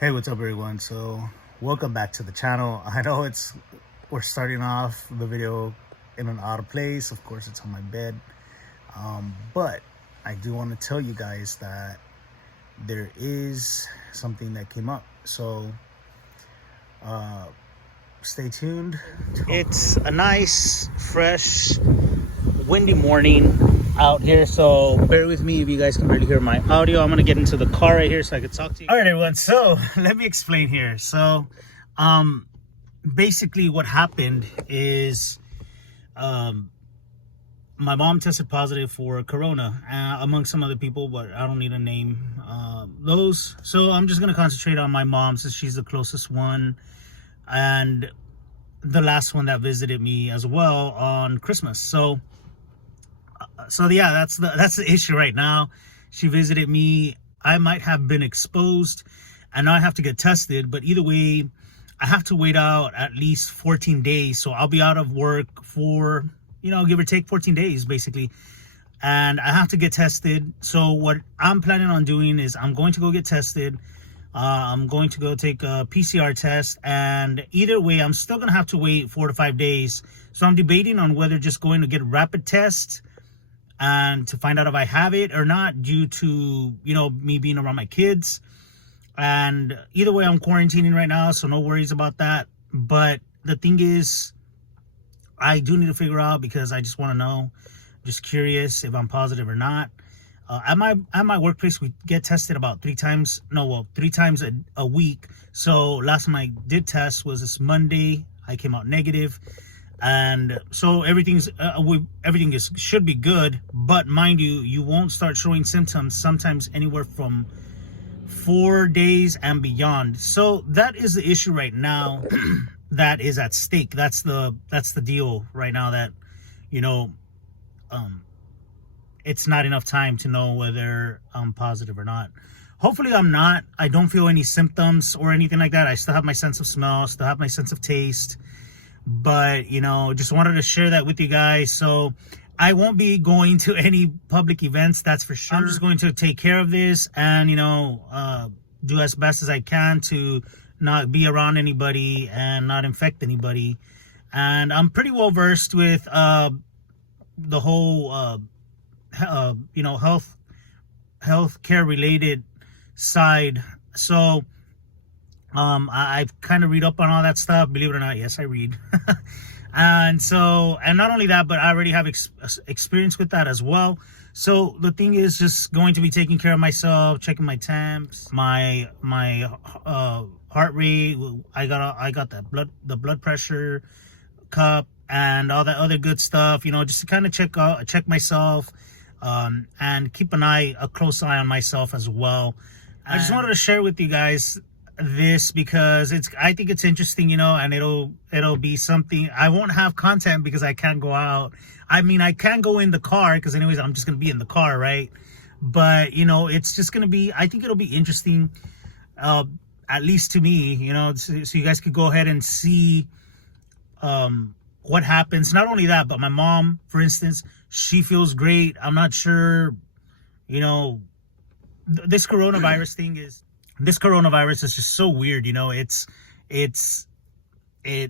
Hey, what's up everyone? So welcome back to the channel. I know we're starting off the video in an odd place. Of course, it's on my bed, but I do want to tell you guys that there is something that came up, so stay tuned. It's a nice fresh windy morning out here, so bear with me if you guys can barely hear my audio. I'm gonna get into the car right here so I can talk to you. All right, everyone, so let me explain here. So basically what happened is my mom tested positive for corona among some other people, but I don't need to name those. So I'm just gonna concentrate on my mom since she's the closest one and the last one that visited me as well on Christmas. So yeah, that's the issue right now. She visited me. I might have been exposed and now I have to get tested, but either way I have to wait out at least 14 days. So I'll be out of work for, give or take 14 days basically, and I have to get tested. So what I'm planning on doing is I'm going to go get tested. I'm going to go take a PCR test, and either way I'm still gonna have to wait 4 to 5 days. So I'm debating on whether just going to get a rapid test and to find out if I have it or not, due to, me being around my kids. And either way, I'm quarantining right now, so no worries about that. But the thing is, I do need to figure out, because I just want to know, just curious if I'm positive or not. At my workplace, we get tested about 3 times a week. So last time I did test was this Monday. I came out negative. And so everything should be good, but mind you, you won't start showing symptoms sometimes anywhere from 4 days and beyond. So that is the issue right now that is at stake. That's the deal right now, that it's not enough time to know whether I'm positive or not. Hopefully I'm not. I don't feel any symptoms or anything like that. I still have my sense of smell, still have my sense of taste. But just wanted to share that with you guys. So I won't be going to any public events, that's for sure. I'm just going to take care of this and do as best as I can to not be around anybody and not infect anybody. And I'm pretty well versed with the whole healthcare related side. So I've kind of read up on all that stuff, believe it or not. Yes, I read. and not only that, but I already have experience with that as well. So the thing is just going to be taking care of myself, checking my temps, my heart rate. I got the blood pressure cup and all that other good stuff, just to kind of check myself, and keep a close eye on myself as well. I just wanted to share with you guys this because I think it's interesting, and it'll be something. I won't have content because I can't go out. I mean, I can go in the car because anyways I'm just gonna be in the car, right? But it's just gonna be, I think it'll be interesting, at least to me, so you guys could go ahead and see what happens. Not only that, but my mom, for instance, she feels great. I'm not sure, this coronavirus thing is just so weird. It's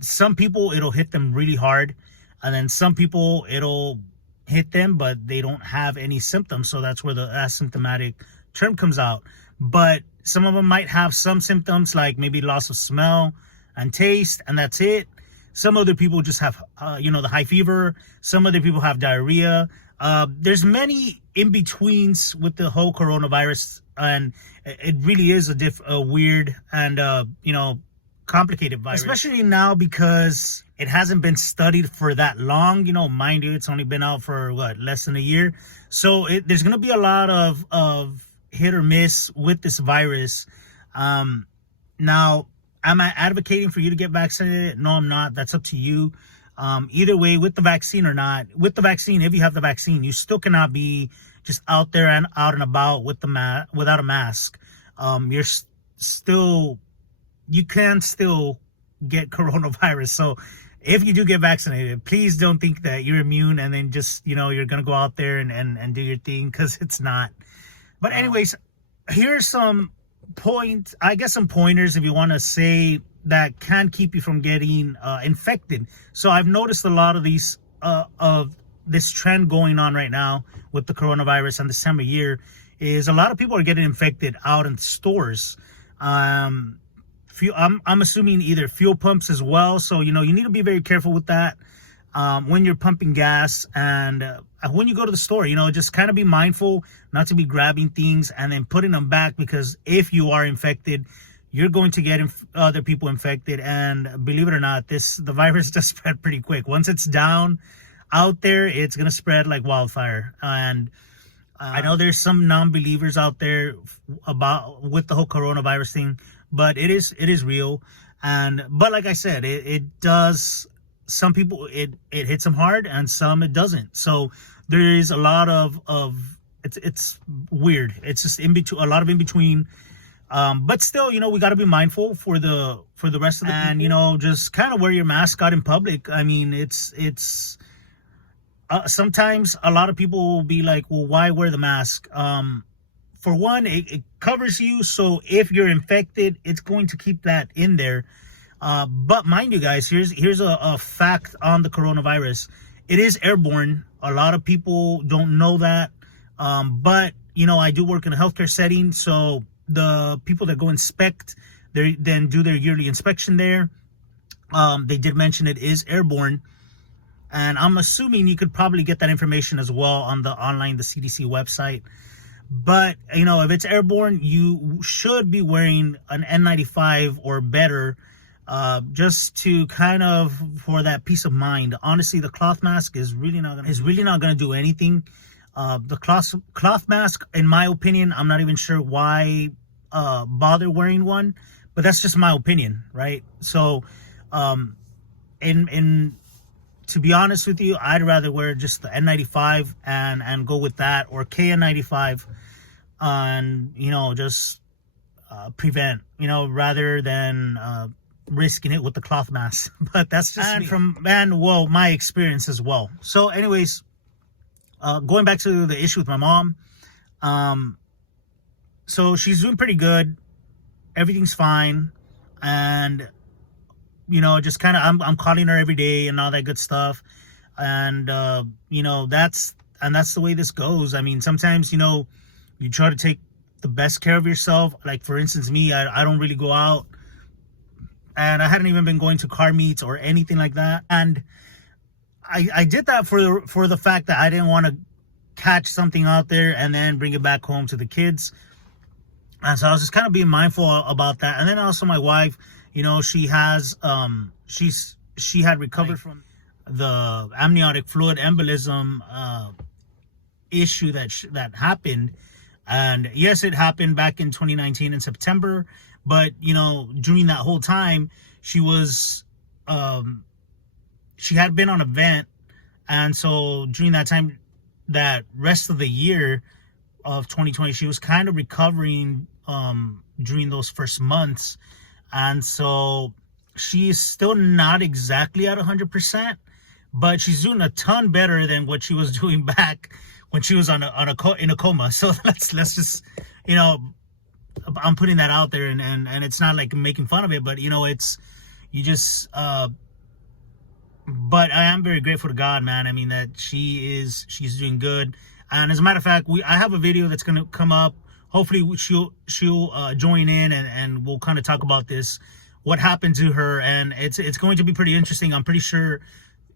some people it'll hit them really hard, and then some people it'll hit them but they don't have any symptoms. So that's where the asymptomatic term comes out. But some of them might have some symptoms, like maybe loss of smell and taste, and that's it. Some other people just have the high fever. Some other people have diarrhea. There's many in-betweens with the whole coronavirus, and it really is a weird and complicated virus, especially now because it hasn't been studied for that long. Mind you, it's only been out for less than a year. So there's gonna be a lot of hit or miss with this virus. Now, am I advocating for you to get vaccinated? No, I'm not. That's up to you. Either way, with the vaccine or not, with the vaccine, if you have the vaccine, you still cannot be just out there and out and about with without a mask. You can still get coronavirus. So if you do get vaccinated, please don't think that you're immune and then just, you're going to go out there and do your thing, because it's not. But anyways, here's some some pointers, if you want to say, that can keep you from getting infected. So I've noticed a lot of these of this trend going on right now with the coronavirus and this time of year is a lot of people are getting infected out in stores. I'm assuming either fuel pumps as well. So, you need to be very careful with that when you're pumping gas, and when you go to the store, just kind of be mindful not to be grabbing things and then putting them back, because if you are infected, you're going to get other people infected. And believe it or not, the virus does spread pretty quick. Once it's down out there, it's going to spread like wildfire. And I know there's some non-believers out there with the whole coronavirus thing, but it is real. But like I said, it does, some people it hits them hard and some it doesn't. So there is a lot of it's weird. It's just a lot of in between. But still, we got to be mindful for the rest of the people. And just kind of wear your mask out in public. I mean, it's sometimes a lot of people will be like, well, why wear the mask? For one, it covers you, so if you're infected, it's going to keep that in there. But mind you guys, here's a fact on the coronavirus. It is airborne. A lot of people don't know that. But I do work in a healthcare setting, so the people that go inspect, they then do their yearly inspection there. They did mention it is airborne. And I'm assuming you could probably get that information as well on the CDC website. But, if it's airborne, you should be wearing an N95 or better, just to kind of, for that peace of mind. Honestly, the cloth mask is really not gonna do anything. The cloth mask, in my opinion, I'm not even sure why bother wearing one, but that's just my opinion, right? So, to be honest with you, I'd rather wear just the N95 and go with that, or KN95, and just prevent, rather than risking it with the cloth mask. But that's just my experience as well. So anyways, going back to the issue with my mom, so she's doing pretty good, everything's fine, and just kind of, I'm calling her every day and all that good stuff. And, that's the way this goes. I mean, sometimes, you try to take the best care of yourself. Like, for instance, me, I don't really go out, and I hadn't even been going to car meets or anything like that. And I did that for the fact that I didn't want to catch something out there and then bring it back home to the kids. And so I was just kind of being mindful about that. And then also my wife, she has, she had recovered from the amniotic fluid embolism issue that happened. And yes, it happened back in 2019 in September. But, during that whole time, she was, she had been on a vent. And so during that time, that rest of the year of 2020, she was kind of recovering during those first months. And so she's still not exactly at 100%, but she's doing a ton better than what she was doing back when she was in a coma. So let's just, I'm putting that out there, and it's not like making fun of it, but but I am very grateful to God, man. I mean, that she's doing good. And as a matter of fact, I have a video that's going to come up. Hopefully she'll join in, and we'll kind of talk about this, what happened to her. And it's going to be pretty interesting. I'm pretty sure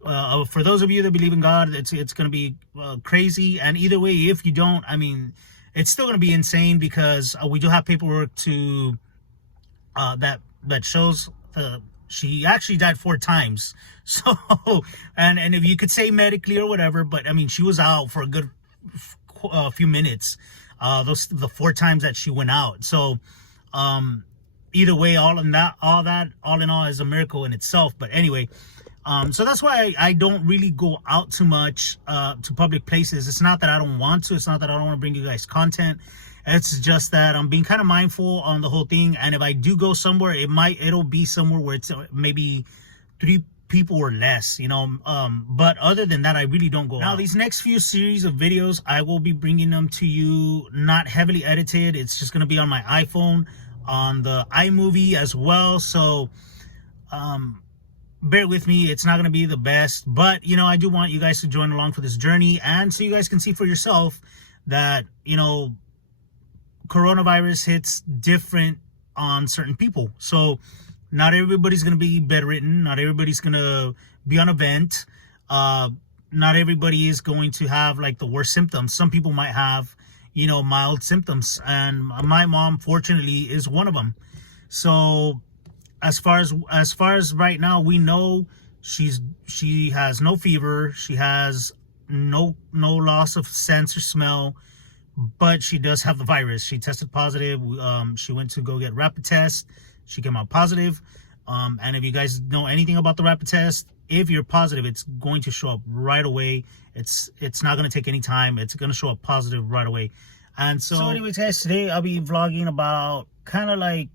for those of you that believe in God, it's going to be crazy. And either way, if you don't, I mean, it's still going to be insane, because we do have paperwork to that shows she actually died 4 times. So, and if you could say medically or whatever, but I mean, she was out for a good few minutes. The 4 times that she went out. So, either way, all in all is a miracle in itself. But anyway, so that's why I don't really go out too much to public places. It's not that I don't want to. It's not that I don't want to bring you guys content. It's just that I'm being kind of mindful on the whole thing. And if I do go somewhere, it'll be somewhere where it's maybe people were less, you know. But other than that, I really don't go out. Now, these next few series of videos, I will be bringing them to you not heavily edited. It's just going to be on my iPhone, on the iMovie as well. So bear with me. It's not going to be the best, but you know, I do want you guys to join along for this journey, and so you guys can see for yourself that, you know, coronavirus hits different on certain people. So not everybody's going to be bedridden. Not everybody's going to be on a vent. Not everybody is going to have like the worst symptoms. Some people might have, you know, mild symptoms, and my mom fortunately is one of them. So as far as right now, we know she has no fever, she has no loss of sense or smell, but she does have the virus. She tested positive. She went to go get rapid test. She came out positive. And if you guys know anything about the rapid test, if you're positive, it's going to show up right away. It's not going to take any time. It's going to show up positive right away. And so anyways, guys, today I'll be vlogging about kind of like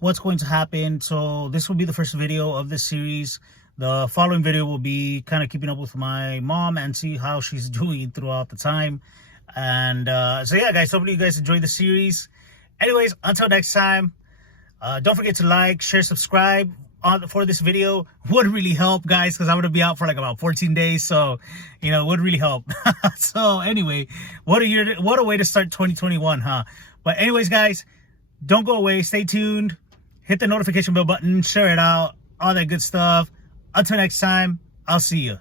what's going to happen. So this will be the first video of this series. The following video will be kind of keeping up with my mom and see how she's doing throughout the time. And so yeah, guys, hopefully you guys enjoyed the series. Anyways, until next time, don't forget to like, share, subscribe for this video. Would really help, guys, because I'm gonna be out for like about 14 days, so you know, would really help. So anyway, what a way to start 2021, huh? But anyways, guys, don't go away. Stay tuned. Hit the notification bell button. Share it out. All that good stuff. Until next time, I'll see you.